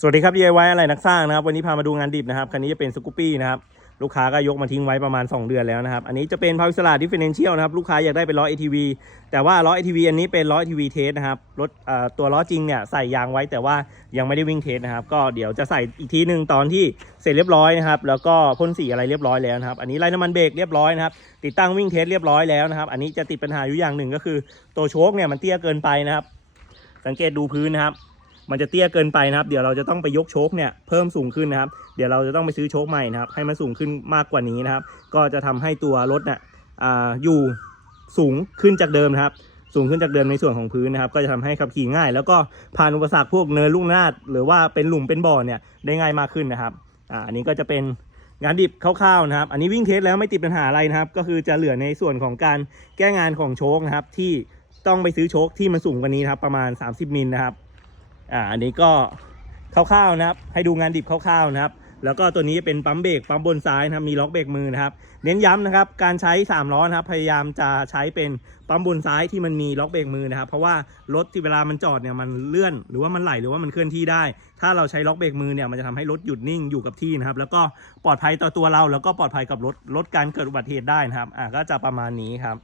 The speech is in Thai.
สวัสดีครับ DIY อะไรนักสร้างนะครับ วันนี้พามาดูงานดิบนะครับ คันนี้จะเป็นสกูปี้นะครับ ลูกค้าก็ยกมาทิ้งไว้ประมาณ 2 เดือนแล้วนะครับ อันนี้จะเป็นพาวิสลาดิฟเฟนเชียลนะครับ ลูกค้าอยากได้เป็นล้อ ATV แต่ว่าล้อ ATV อันนี้เป็นล้อ ATV เทสนะครับ รถตัวล้อจริงเนี่ยใส่ยางไว้แต่ว่ายังไม่ได้วิ่งเทสนะครับ ก็เดี๋ยวจะใส่อีกทีหนึ่งตอนที่เสร็จเรียบร้อยนะครับ แล้วก็พ่นสีอะไรเรียบร้อยแล้วนะครับ อันนี้ไล่น้ำมันเบรกเรียบร้อยนะครับ ติดตั้งวิ่งเทสเรียบร้อยแล้วนะครับ อันนี้จะติดปัญหาอยู่อย่างหนึ่งก็คือตัวโชคเนี่ยมันเตี้ยเกินไปนะครับ สังเกตดูพื้นนะครับ มันจะเตี้ยเกินไปนะครับ เดี๋ยวเราจะต้องไปยกโชคเนี่ยเพิ่มสูงขึ้นนะครับ เดี๋ยวเราจะต้องไปซื้อโชคใหม่นะครับ ให้มันสูงขึ้นมากกว่านี้นะครับ ก็จะทำให้ตัวรถน่ะอ่าอยู่สูงขึ้นจากเดิมนะครับ สูงขึ้นจากเดิมในส่วนของพื้นนะครับ ก็จะทำให้ขับขี่ง่าย แล้วก็ผ่านอุปสรรคพวกเนินลูกนาดหรือว่าเป็นหลุมเป็นบ่อเนี่ยได้ง่ายมากขึ้นนะครับอ่าอันนี้ก็จะเป็นงานดิบคร่าวๆนะครับ อันนี้วิ่งเทสแล้วไม่ติดปัญหาอะไรนะครับ ก็คือจะเหลือในส่วนของการแก้งานของโชคนะครับ ที่ต้องไปซื้อโชคที่มันสูงกว่านี้นะครับ ประมาณ 30มิลนะครับ อ่าอันนี้ก็คร่าวๆนะครับ ให้ดูงานดิบคร่าวๆนะครับ แล้วก็ตัวนี้เป็นปั๊มเบรกปั๊มบนซ้ายนะครับมีล็อกเบรกมือนะครับ เน้นย้ำนะครับ การใช้3ล้อนะครับ พยายามจะใช้เป็นปั๊มบนซ้ายที่มันมีล็อกเบรกมือนะครับ เพราะว่ารถที่เวลามันจอดเนี่ยมันเลื่อนหรือว่ามันไหลหรือว่ามันเคลื่อนที่ได้ ถ้าเราใช้ล็อกเบรกมือเนี่ยมันจะทำให้รถหยุดนิ่งอยู่กับที่นะครับ แล้วก็ปลอดภัยต่อตัวเราแล้วก็ปลอดภัยกับรถลดการเกิดอุบัติเหตุได้นะครับ อ่าก็จะประมาณนี้ครับ